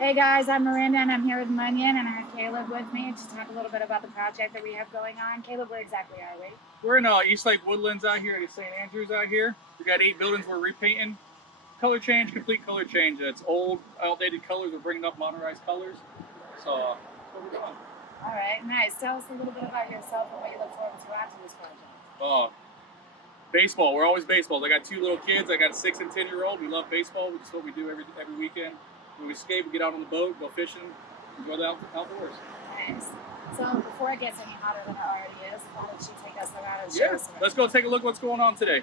Hey guys, I'm Miranda and I'm here with Munyon and I have Caleb with me to talk a little bit about the project that we have going on. Caleb, where exactly are we? We're in East Lake Woodlands out here at St. Andrews out here. We got 8 buildings we're repainting. Color change, complete color change. It's old, outdated colors. We're bringing up modernized colors. So that's what we're doing. All right, nice. Tell us a little bit about yourself and what you look forward to after this project. Baseball. We're always baseballs. I got 2 little kids. I got a 6 and 10-year-old. We love baseball. It's what we do every weekend. When we skate, we get out on the boat, go fishing, enjoy the outdoors. Nice. So before it gets any hotter than it already is, why don't you take us around and show us around? Let's go take a look at what's going on today.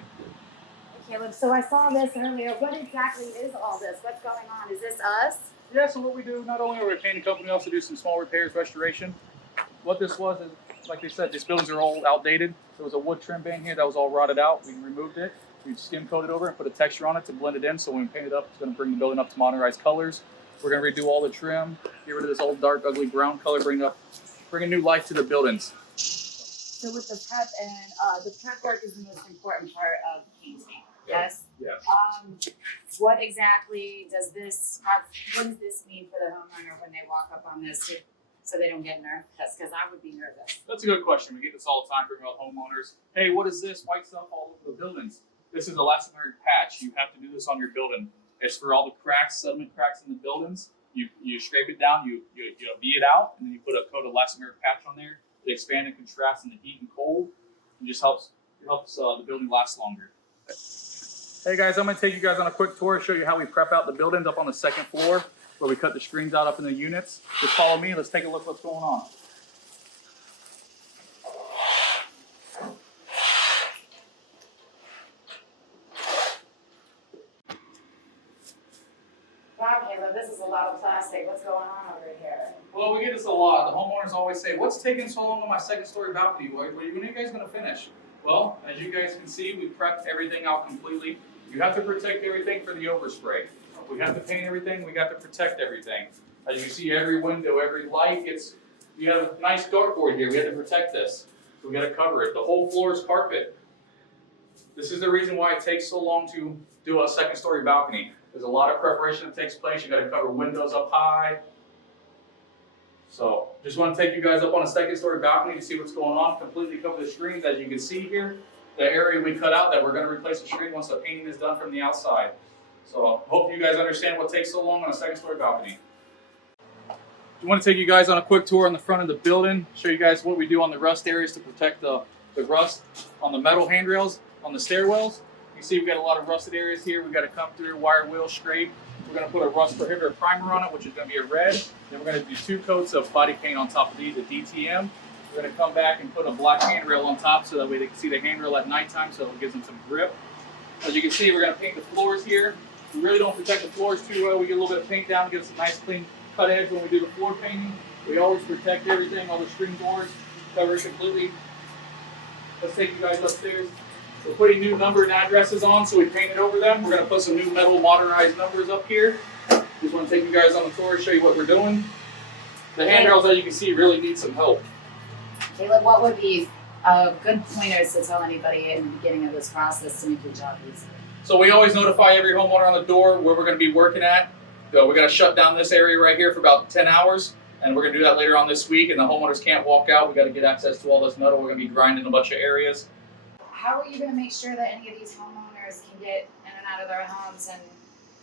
Caleb, so I saw this earlier. What exactly is all this? What's going on? Is this us? Yeah, so what we do, not only are we a painting company, we also do some small repairs, restoration. What this was is, like they said, these buildings are all outdated. There was a wood trim band here that was all rotted out. We removed it. We skim coated over and put a texture on it to blend it in. So when we paint it up, it's going to bring the building up to modernized colors. We're going to redo all the trim, get rid of this old dark, ugly brown color, bring a new life to the buildings. So with the prep and the prep work is the most important part of painting. Yes. Yes. What exactly does this have? What does this mean for the homeowner when they walk up on this, so they don't get nervous? Because I would be nervous. That's a good question. We get this all the time from homeowners. Hey, what is this white stuff all over the buildings? This is elastomeric patch. You have to do this on your building. It's for all the cracks, sediment cracks in the buildings. You scrape it down, you V it out, and then you put a coat of elastomeric patch on there. It expands and contrasts in the heat and cold. It just helps the building last longer. Hey guys, I'm going to take you guys on a quick tour, show you how we prep out the buildings up on the 2nd floor, where we cut the screens out up in the units. Just follow me, let's take a look what's going on. Wow, Caleb, this is a lot of plastic. What's going on over here? Well, we get this a lot. The homeowners always say, what's taking so long on my 2nd story balcony? When are you guys going to finish? Well, as you guys can see, we prepped everything out completely. You have to protect everything for the overspray. We have to paint everything, we got to protect everything. As you can see, every window, every light you have a nice dartboard here, we have to protect this. So we got to cover it. The whole floor is carpet. This is the reason why it takes so long to do a 2nd story balcony. There's a lot of preparation that takes place. You got to cover windows up high. So just want to take you guys up on a 2nd story balcony to see what's going on. Completely cover the screens. As you can see here, the area we cut out that we're going to replace the screen once the painting is done from the outside. So I hope you guys understand what takes so long on a 2nd story balcony. I want to take you guys on a quick tour on the front of the building, show you guys what we do on the rust areas to protect the rust on the metal handrails, on the stairwells. You see we've got a lot of rusted areas here. We've got to come through, wire wheel, scrape. We're going to put a rust prohibitor primer on it, which is going to be a red. Then we're going to do 2 coats of body paint on top of these, a DTM. We're going to come back and put a black handrail on top so that way they can see the handrail at nighttime, so it gives them some grip. As you can see, we're going to paint the floors here. We really don't protect the floors too well. We get a little bit of paint down, give us a nice clean cut edge when we do the floor painting. We always protect everything, all the screen doors, cover it completely. Let's take you guys upstairs. We're putting new number and addresses on, so we painted over them. We're going to put some new metal modernized numbers up here. Just want to take you guys on the tour, show you what we're doing. The handrails, as you can see, really need some help. Caleb, what would be good pointers to tell anybody in the beginning of this process to make your job easier? So we always notify every homeowner on the door where we're going to be working at. So we're going to shut down this area right here for about 10 hours. And we're going to do that later on this week. And the homeowners can't walk out. We've got to get access to all this metal. We're going to be grinding a bunch of areas. How are you going to make sure that any of these homeowners can get in and out of their homes and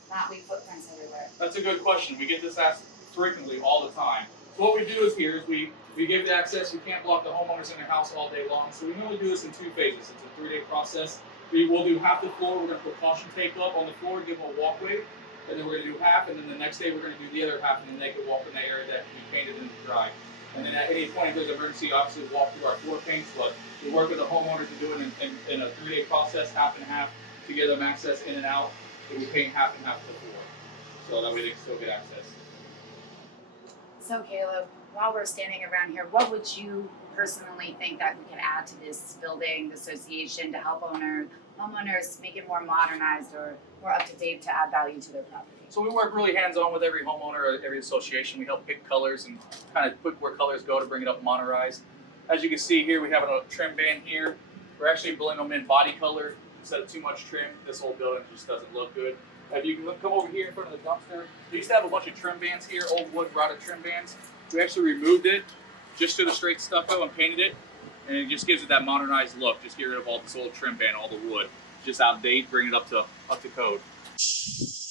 not leave footprints everywhere? That's a good question. We get this asked frequently all the time. So what we do is we give the access. We can't block the homeowners in their house all day long. So we normally do this in 2 phases. It's a 3-day process. We will do half the floor. We're going to put caution tape up on the floor, give them a walkway. And then we're going to do half, and then the next day we're going to do the other half, and then they can walk in the area that we painted and dry. And then at any point, if there's an emergency, obviously we'll walk through our floor paints, but we work with the homeowners to do it in a 3-day process, half and half, to give them access in and out. So we paint half and half of the floor, so that way they can still get access. So Caleb, while we're standing around here, what would you personally think that we can add to this building association to help homeowners make it more modernized or more up to date to add value to their property? So we work really hands-on with every homeowner, every association. We help pick colors and kind of put where colors go to bring it up modernized. As you can see here, we have a trim band here. We're actually blending them in body color instead of too much trim. This whole building just doesn't look good. If you can come over here in front of the dumpster, we used to have a bunch of trim bands here, old wood rotted trim bands. We actually removed it, just to the straight stucco and painted it, and it just gives it that modernized look. Just get rid of all this old trim band, all the wood, just outdated, bring it up to code.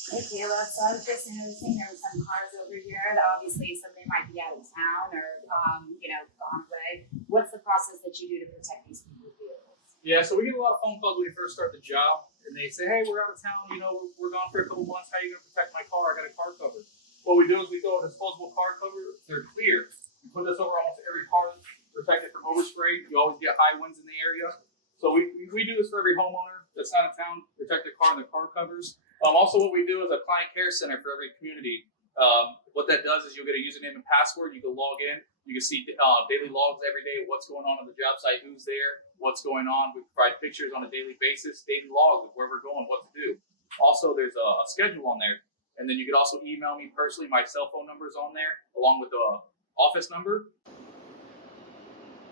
Hey Kayla, so I was just noticing there were some cars over here that obviously somebody might be out of town or gone away. What's the process that you do to protect these people's vehicles? Yeah, so we get a lot of phone calls when we first start the job, and they say, hey, we're out of town, we're gone for a couple months, how are you gonna protect my car? I got a car cover. What we do is we throw a disposable car cover, they're clear. We put this over almost every car, protect it from overspray. You always get high winds in the area. So we do this for every homeowner that's not in town, protect their car and their car covers. Also what we do is a client care center for every community. What that does is you'll get a username and password, you can log in, you can see daily logs every day, what's going on the job site, who's there, what's going on. We provide pictures on a daily basis, daily logs of where we're going, what to do. Also, there's a schedule on there. And then you could also email me personally, my cell phone number is on there, along with the office number.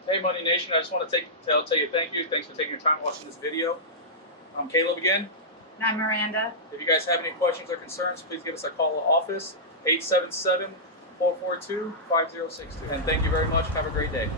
Hey Money Nation, I just want to tell you thank you. Thanks for taking your time watching this video. I'm Caleb again. And I'm Miranda. If you guys have any questions or concerns, please give us a call at office, 877-442-5062. And thank you very much. Have a great day.